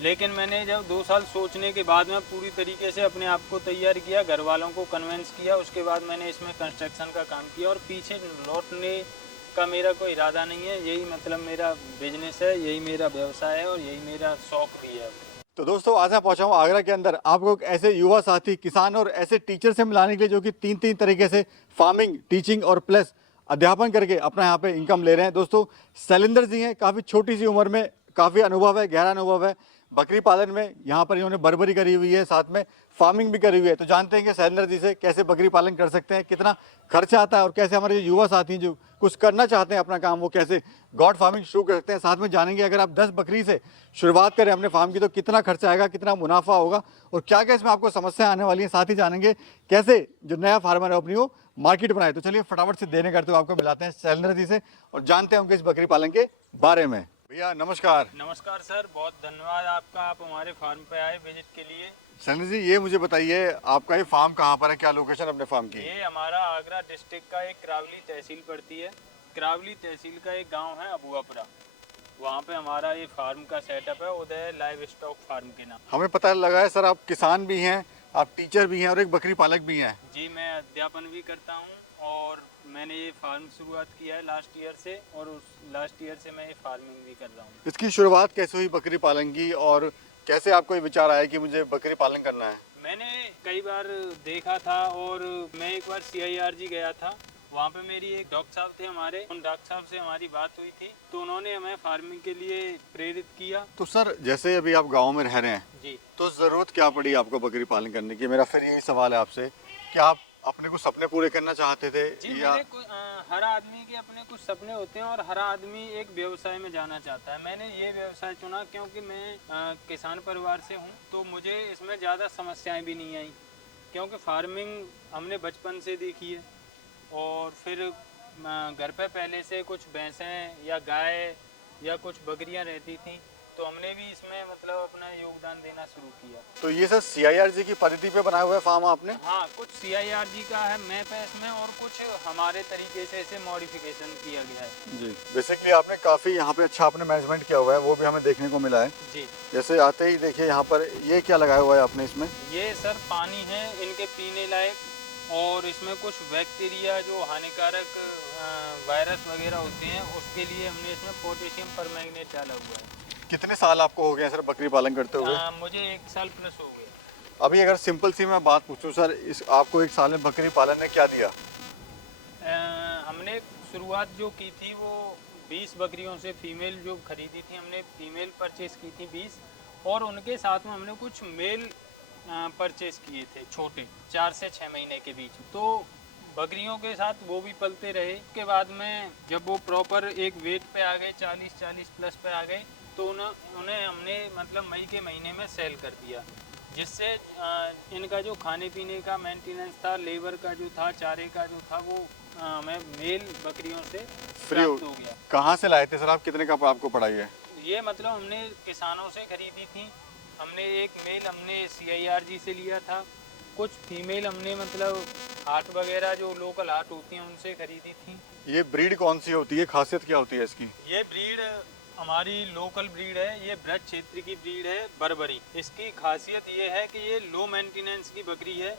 लेकिन मैंने जब 2 साल सोचने के बाद में पूरी तरीके से अपने आप को तैयार किया, घर वालों को कन्विंस किया, उसके बाद मैंने इसमें कंस्ट्रक्शन का काम किया और पीछे लौटने का मेरा कोई इरादा नहीं है। यही मतलब मेरा बिजनेस है, यही मेरा व्यवसाय है और यही मेरा शौक भी है। तो दोस्तों आज मैं पहुंचा हूं आगरा के अंदर आपको एक ऐसे युवा साथी किसान और ऐसे टीचर से मिलाने के लिए जो कि तीन तीन तरीके से फार्मिंग, टीचिंग और प्लस अध्यापन करके अपना यहाँ पे इनकम ले रहे हैं। दोस्तों शैलेंद्र जी हैं, काफ़ी छोटी सी उम्र में काफ़ी अनुभव है, गहरा अनुभव है बकरी पालन में। यहाँ पर इन्होंने बर्बरी करी हुई है, साथ में फार्मिंग भी करी हुई है। तो जानते हैं कि शैलेंद्र जी से कैसे बकरी पालन कर सकते हैं, कितना खर्चा आता है और कैसे हमारे जो युवा साथी हैं जो कुछ करना चाहते हैं अपना काम, वो कैसे गॉड फार्मिंग शुरू कर सकते हैं। साथ में जानेंगे अगर आप 10 बकरी से शुरुआत करें अपने फार्म की तो कितना खर्चा आएगा, कितना मुनाफा होगा और क्या क्या इसमें आपको समस्या आने वाली है। साथ ही जानेंगे कैसे जो नया फार्मर है अपनी वो मार्केट बनाए। तो चलिए फटाफट से देने करते हुए आपको मिलाते हैं शैलेंद्र जी से और जानते हैं उनके इस बकरी पालन के बारे में। भैया नमस्कार। नमस्कार सर, बहुत धन्यवाद आपका, आप हमारे फार्म पे आए विजिट के लिए। शैलेंद्र जी ये मुझे बताइए आपका ये फार्म कहाँ पर है, क्या लोकेशन अपने फार्म की? ये हमारा आगरा डिस्ट्रिक्ट का एक करावली तहसील पड़ती है। करावली तहसील का एक गांव है अबुआपुरा, वहाँ पे हमारा ये फार्म का सेटअप है, उदय लाइव स्टॉक फार्म के नाम। हमें पता लगा है सर आप किसान भी हैं, आप टीचर भी हैं और एक बकरी पालक भी हैं। जी, मैं अध्यापन भी करता हूँ और मैंने ये फार्म शुरुआत किया है लास्ट ईयर से और उस लास्ट ईयर से मैं ये फार्मिंग भी कर रहा हूँ। इसकी शुरुआत कैसे हुई बकरी पालन की और कैसे आपको ये विचार आया कि मुझे बकरी पालन करना है? मैंने कई बार देखा था और मैं एक बार CIRG गया था, वहाँ पे मेरी एक डॉक्टर साहब थे हमारे, उन डॉक्टर साहब से हमारी बात हुई थी तो उन्होंने हमें फार्मिंग के लिए प्रेरित किया। तो सर जैसे अभी आप गांव में रह रहे हैं जी, तो ज़रूरत क्या पड़ी आपको बकरी पालन करने की? मेरा फिर यही सवाल है आपसे कि आप अपने कुछ सपने पूरे करना चाहते थे जी या हर आदमी के अपने कुछ सपने होते हैं और हर आदमी एक व्यवसाय में जाना चाहता है। मैंने ये व्यवसाय चुना क्योंकि मैं किसान परिवार से हूँ, तो मुझे इसमें ज़्यादा समस्याएं भी नहीं आई क्योंकि फार्मिंग हमने बचपन से देखी है और फिर घर पे पहले से कुछ भैंसें या गाय या कुछ बकरियां रहती थी, तो हमने भी इसमें मतलब अपना योगदान देना शुरू किया। तो ये सर CIRG की पद्धति पे बनाया हुआ है फार्म आपने? हाँ, कुछ CIRG का है मैप है इसमें और कुछ हमारे तरीके से इसे मॉडिफिकेशन किया गया है। जी, बेसिकली आपने काफ़ी यहाँ पे अच्छा आपने मैनेजमेंट किया हुआ है, वो भी हमें देखने को मिला है। जी, जैसे आते ही देखिए यहाँ पर ये क्या लगाया हुआ है आपने इसमें? ये सर पानी है इनके पीने लायक और इसमें कुछ बैक्टीरिया जो हानिकारक वायरस वगैरह होते हैं उसके लिए हमने इसमें पोटेशियम परमैंगनेट डाला हुआ है। कितने साल आपको हो गए सर बकरी पालन करते हुए? मुझे 1 साल प्लस हो गया। अभी अगर सिंपल सी मैं बात पूछूं सर, इस आपको 1 साल में बकरी पालन ने क्या दिया? हमने शुरुआत जो की थी वो 20 बकरियों से फीमेल जो खरीदी थी, हमने फीमेल परचेस की थी 20 और उनके साथ में हमने कुछ मेल परचेस किए थे छोटे 4 से 6 महीने के बीच। तो बकरियों के साथ वो भी पलते रहे। उसके बाद में जब वो प्रॉपर एक वेट पे आ गए 40 प्लस पे आ गए तो उन्हें हमने मतलब मई के महीने में सेल कर दिया, जिससे इनका जो खाने पीने का मेंटेनेंस था, लेबर का जो था, चारे का जो था, वो हमें मेल बकरियों से फ्री प्राप्त हो गया। कहाँ से लाए थे सर आप, कितने का आपको पड़ा ये? ये मतलब हमने किसानों से खरीदी थी। हमने एक मेल हमने CIRG से लिया था, कुछ फीमेल हमने मतलब हाट वगैरह जो लोकल हाट होती हैं उनसे खरीदी थी। ये ब्रीड कौन सी होती है, खासियत क्या होती है इसकी? ये ब्रीड हमारी लोकल ब्रीड है, ये ब्रज क्षेत्र की ब्रीड है बर्बरी। इसकी खासियत ये है कि ये लो मेंटेनेंस की बकरी है,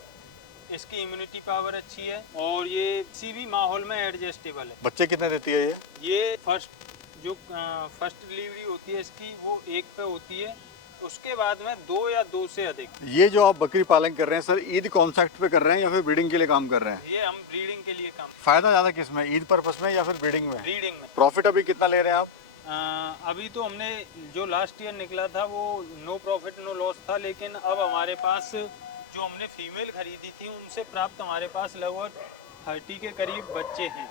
इसकी इम्यूनिटी पावर अच्छी है और ये किसी भी माहौल में एडजस्टेबल है। बच्चे कितने देती है ये? ये फर्स्ट डिलीवरी होती है इसकी वो 1 पे होती है, उसके बाद में 2 या 2 से अधिक। ये जो आप बकरी पालन कर रहे हैं सर, ईद कॉन्सेप्ट पे कर रहे हैं या फिर ब्रीडिंग के लिए काम कर रहे हैं? ये हम ब्रीडिंग के लिए काम। फायदा ज्यादा किस में, ईद पर्पस में या फिर ब्रीडिंग में? ब्रीडिंग में। प्रॉफिट अभी कितना ले रहे हैं आप? अभी तो हमने जो लास्ट ईयर निकला था वो नो प्रॉफिट नो लॉस था, लेकिन अब हमारे पास जो हमने फीमेल खरीदी थी उनसे प्राप्त हमारे पास लगभग 30 के करीब बच्चे हैं,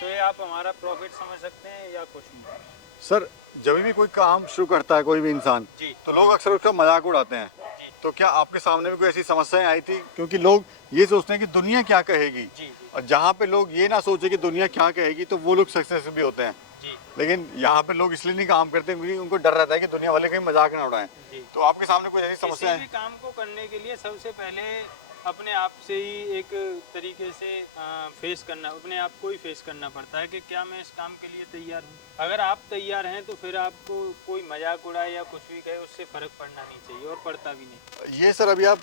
तो ये आप हमारा प्रॉफिट समझ सकते हैं या कुछ नहीं। सर जब भी कोई काम शुरू करता है कोई भी इंसान जी तो लोग अक्सर उसका मजाक उड़ाते हैं, जी तो क्या आपके सामने भी कोई ऐसी समस्याएं आई थी? क्योंकि लोग ये सोचते हैं कि दुनिया क्या कहेगी, जी जी और जहाँ पे लोग ये ना सोचे कि दुनिया क्या कहेगी तो वो लोग सक्सेस भी होते हैं। जी लेकिन यहाँ पे लोग इसलिए नहीं काम करते क्योंकि उनको डर रहता है कि दुनिया वाले कहीं मजाक ना उड़ाएं। जी। तो आपके सामने कोई ऐसी किसी समस्या भी है? काम को करने के लिए सबसे पहले अपने आप से ही एक तरीके से फेस करना, अपने आप को ही फेस करना पड़ता है कि क्या मैं इस काम के लिए तैयार हूँ। अगर आप तैयार हैं तो फिर आपको कोई मजाक उड़ाए या कुछ भी कहे उससे फ़र्क पड़ना नहीं चाहिए, और पड़ता भी नहीं। ये सर अभी आप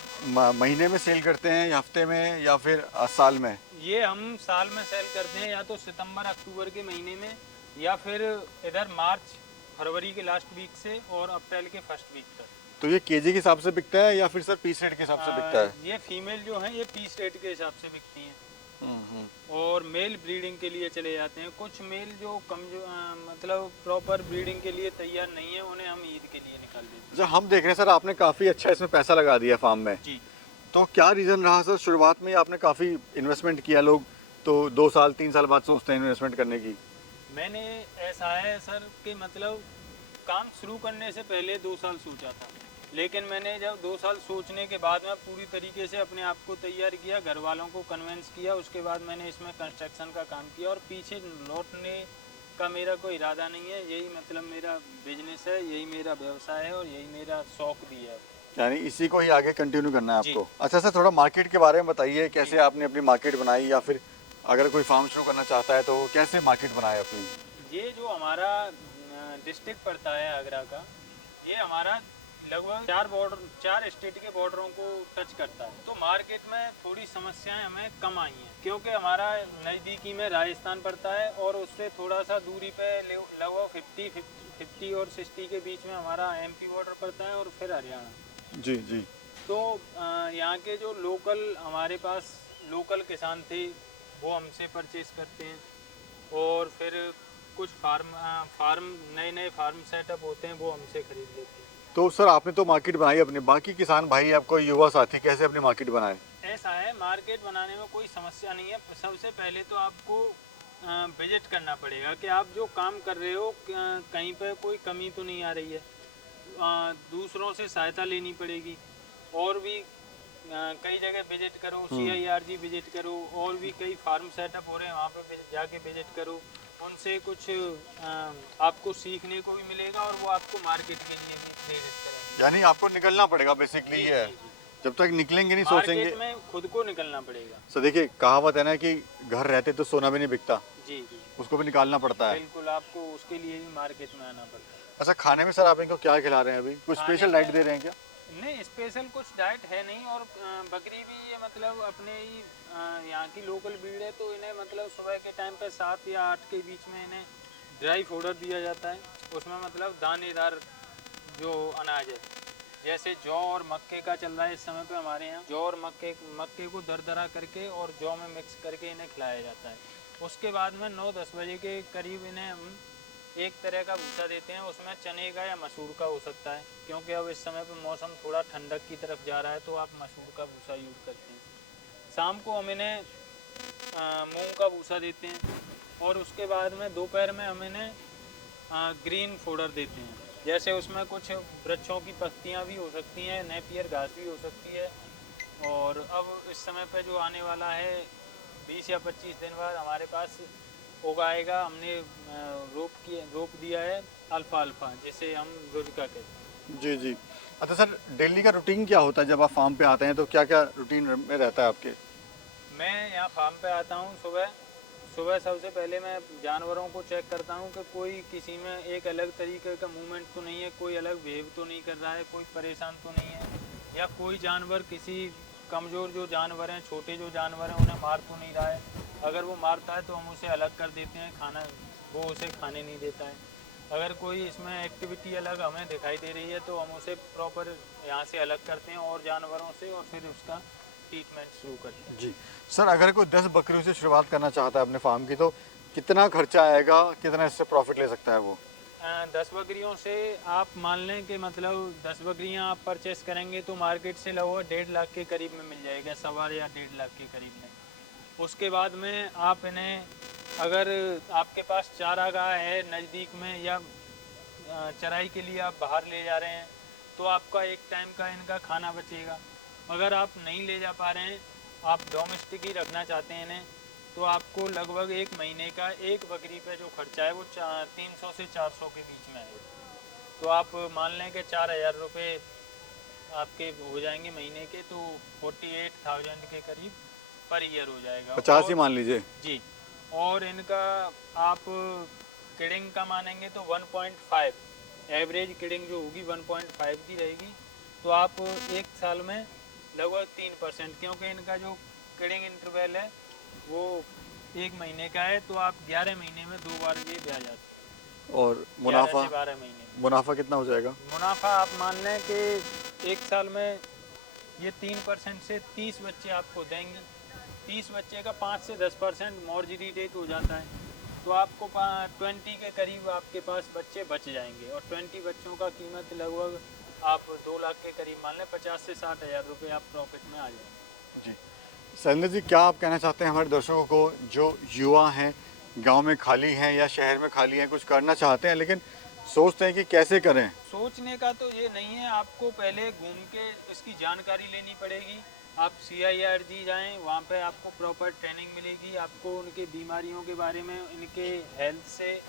महीने में सेल करते हैं या हफ्ते में या फिर साल में? ये हम साल में सेल करते हैं, या तो सितंबर अक्टूबर के महीने में, या फिर इधर मार्च फरवरी के लास्ट वीक से और अप्रैल के फर्स्ट वीक तक। तो ये केजी के हिसाब से बिकता है या फिर सर पीस रेट के हिसाब से बिकता है? ये फीमेल जो हैं ये पीस रेट के हिसाब से बिकती हैं, हम्म। और मेल ब्रीडिंग के लिए चले जाते हैं। कुछ मेल जो मतलब प्रॉपर ब्रीडिंग के लिए तैयार नहीं है, उन्हें हम ईद के लिए निकाल देते जब हम देख रहे हैं सर, आपने काफ़ी अच्छा इसमें पैसा लगा दिया फार्म में, हैं। जी, तो क्या रीज़न रहा सर? शुरुआत में आपने काफ़ी इन्वेस्टमेंट किया, लोग तो 2 साल 3 साल बाद सोचते हैं इन्वेस्टमेंट करने की। मैंने ऐसा है सर कि मतलब काम शुरू करने से पहले 2 साल सोचा था, लेकिन मैंने जब 2 साल सोचने के बाद में पूरी तरीके से अपने आप को तैयार किया, घर वालों को कन्विंस किया, उसके बाद मैंने इसमें कंस्ट्रक्शन का काम किया, और पीछे लौटने का मेरा कोई इरादा नहीं है। यही मतलब मेरा बिजनेस है, यही मेरा व्यवसाय है, और यही मेरा शौक भी है। यानी इसी को ही आगे कंटिन्यू करना है जी। आपको। अच्छा सर, थोड़ा मार्केट के बारे में बताइए, कैसे आपने अपनी मार्केट बनाई, या फिर अगर कोई फार्म शुरू करना चाहता है तो कैसे मार्केट बनाए अपनी? ये जो हमारा डिस्ट्रिक्ट पड़ता है आगरा का, ये हमारा लगभग 4 स्टेट के बॉर्डरों को टच करता है। तो मार्केट में थोड़ी समस्याएं हमें कम आई हैं, क्योंकि हमारा नज़दीकी में राजस्थान पड़ता है, और उससे थोड़ा सा दूरी पे लगभग 50 और 60 के बीच में हमारा एमपी बॉर्डर पड़ता है, और फिर हरियाणा। जी जी। तो यहाँ के जो लोकल हमारे पास लोकल किसान थे, वो हमसे परचेज करते हैं, और फिर कुछ फार्म नए नए फार्म सेटअप होते हैं, वो हमसे खरीद लेते हैं। तो सर आपने तो मार्केट बनाई अपनी, बाकी किसान भाई आपको युवा साथी कैसे अपनी मार्केट बनाए? ऐसा है, मार्केट बनाने में कोई समस्या नहीं है। सबसे पहले तो आपको विजिट करना पड़ेगा कि आप जो काम कर रहे हो कहीं पे कोई कमी तो नहीं आ रही है। दूसरों से सहायता लेनी पड़ेगी, और भी कई जगह विजिट करो, CIRG विजिट करो, और भी कई फार्म सेटअप हो रहे हैं, वहाँ पे जाके विजिट करो। उनसे कुछ आपको सीखने को भी मिलेगा, और वो आपको मार्केट के लिए भी प्रेरित करेंगे। यानी आपको निकलना पड़ेगा बेसिकली, जी, ये है। जी, जी। जब तक निकलेंगे नहीं सोचेंगे। मार्केट में खुद को निकलना पड़ेगा। सर देखिए, कहावत है ना कि घर रहते तो सोना भी नहीं बिकता, जी, जी। उसको भी निकालना पड़ता है। बिल्कुल, आपको उसके लिए भी मार्केट में आना पड़ता है। अच्छा, खाने में सर आप इनको क्या खिला रहे हैं अभी? कुछ खाने स्पेशल में डाइट दे रहे हैं क्या? नहीं, स्पेशल कुछ डाइट है नहीं, और बकरी भी ये मतलब अपने ही यहाँ की लोकल ब्रीड है, तो इन्हें मतलब सुबह के टाइम पे 7 या 8 के बीच में इन्हें ड्राई फूडर दिया जाता है। उसमें मतलब दानेदार जो अनाज है, जैसे जौ और मक्के का चल रहा है इस समय पे हमारे यहाँ, जौ और मक्के को दरदरा करके और जौ में मिक्स करके इन्हें खिलाया जाता है। उसके बाद में 9-10 बजे के करीब इन्हें हम एक तरह का भूसा देते हैं, उसमें चने का या मसूर का हो सकता है, क्योंकि अब इस समय पे मौसम थोड़ा ठंडक की तरफ जा रहा है, तो आप मसूर का भूसा यूज़ करते हैं। शाम को हम इन्हें मूंग का भूसा देते हैं, और उसके बाद में दोपहर में हम इन्हें ग्रीन फोडर देते हैं, जैसे उसमें कुछ वृक्षों की पत्तियां भी हो सकती हैं, नेपियर घास भी हो सकती है। और अब इस समय पे जो आने वाला है 20 या 25 दिन बाद हमारे पास उगाएगा, हमने रोप दिया है अल्फा अल्फा, जिसे हम रुजका कहते हैं। जी जी। अच्छा सर, डेली का रूटीन क्या होता है जब आप फार्म पे आते हैं, तो क्या क्या रूटीन में रहता है आपके? मैं यहाँ फार्म पे आता हूँ सुबह सुबह सबसे पहले मैं जानवरों को चेक करता हूँ कि कोई किसी में एक अलग तरीके का मूवमेंट तो नहीं है, कोई अलग बिहेव तो नहीं कर रहा है, कोई परेशान तो नहीं है, या कोई जानवर किसी कमज़ोर जो जानवर हैं, छोटे जो जानवर हैं, उन्हें मार तो नहीं रहा है। अगर वो मारता है तो हम उसे अलग कर देते हैं, खाना वो उसे खाने नहीं देता है। अगर कोई इसमें एक्टिविटी अलग हमें दिखाई दे रही है तो हम उसे प्रॉपर यहाँ से अलग करते हैं और जानवरों से, और फिर उसका ट्रीटमेंट शुरू करते हैं। जी सर, अगर कोई 10 बकरियों से शुरुआत करना चाहता है अपने फार्म की, तो कितना खर्चा आएगा, कितना इससे प्रॉफिट ले सकता है वो? 10 बकरियों से आप मान लें कि मतलब 10 बकरियां आप परचेस करेंगे तो मार्केट से लगभग 1.5 लाख के करीब में मिल जाएगा, 1.25 या 1.5 लाख के करीब में। उसके बाद में आप इन्हें, अगर आपके पास चारागाह है नज़दीक में, या चराई के लिए आप बाहर ले जा रहे हैं, तो आपका एक टाइम का इनका खाना बचेगा। अगर आप नहीं ले जा पा रहे हैं, आप डोमेस्टिक ही रखना चाहते हैं इन्हें, तो आपको लगभग एक महीने का एक बकरी पे जो खर्चा है वो 300 से 400 के बीच में है। तो आप मान लें कि 4,000 रुपये आपके हो जाएंगे महीने के, तो 48,000 के करीब पर ईयर हो जाएगा। 50 ही और- मान लीजिए। जी। और इनका आप किडिंग का मानेंगे तो 1.5 एवरेज किडिंग जो होगी 1.5 की रहेगी। तो आप एक साल में लगभग 3%, क्योंकि इनका जो किडिंग इंटरवल है वो 1 महीने का है, तो आप 11 महीने में 2 बार ये ब्याज आता है। और 11 मुनाफा, से 12 महीने में मुनाफा कितना हो जाएगा? मुनाफा आप मान लें कि एक साल में ये 3% से 30 बच्चे आपको देंगी। 30 बच्चे का 5 से 10% मॉर्जिडी रेट हो जाता है, तो आपको 20 के करीब आपके पास बच्चे बच जाएंगे। और 20 बच्चों का कीमत लगभग आप 2 लाख के करीब मान लें, 50 से 60 हज़ार रुपये आप प्रॉफिट में आ जाएंगे। जी शैलेंद्र जी, क्या आप कहना चाहते हैं हमारे दर्शकों को जो युवा हैं, गांव में खाली हैं या शहर में खाली हैं, कुछ करना चाहते हैं लेकिन सोचते हैं कि कैसे करें? सोचने का तो ये नहीं है, आपको पहले घूम के इसकी जानकारी लेनी पड़ेगी। आप CIRG जाएं, वहाँ पे आपको प्रॉपर ट्रेनिंग मिलेगी। आपको उनके बीमारियों के बारे में, इनके हेल्थ से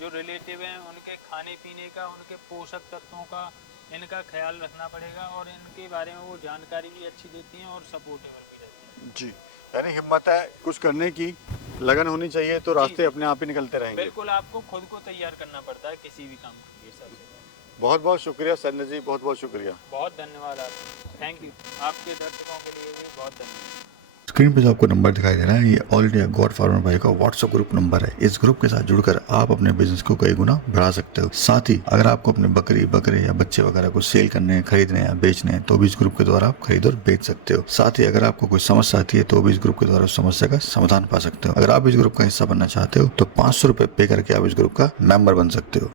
जो रिलेटिव हैं, उनके खाने पीने का, उनके पोषक तत्वों का इनका ख्याल रखना पड़ेगा। और इनके बारे में वो जानकारी भी अच्छी देती हैं और सपोर्टेबल भी रहती हैं। जी, यानी हिम्मत है, कुछ करने की लगन होनी चाहिए, तो रास्ते अपने आप ही निकलते रहेंगे। बिल्कुल, आपको खुद को तैयार करना पड़ता है किसी भी काम के लिए। सबसे बहुत बहुत शुक्रिया शैलेंद्र जी, बहुत बहुत शुक्रिया। बहुत धन्यवाद आपको। Thank you. आपके दर्शकों के लिए भी बहुत धन्यवाद। स्क्रीन पे जो आपको नंबर दिखाई दे रहा है, ये ऑल इंडिया गॉड फार्मर भाई का व्हाट्सएप ग्रुप नंबर है। इस ग्रुप के साथ जुड़कर आप अपने बिजनेस को कई गुना बढ़ा सकते हो। साथ ही अगर आपको अपने बकरे या बच्चे वगैरह को सेल करने हैं, खरीदने हैं या बेचने हैं, तो भी इस ग्रुप के द्वारा आप खरीद और बेच सकते हो। साथ ही अगर आपको कोई समस्या आती है तो भी इस ग्रुप के द्वारा उस समस्या का समाधान पा सकते हो। अगर आप इस ग्रुप का हिस्सा बनना चाहते हो तो 500 रुपए पे करके आप इस ग्रुप का मेंबर बन सकते हो।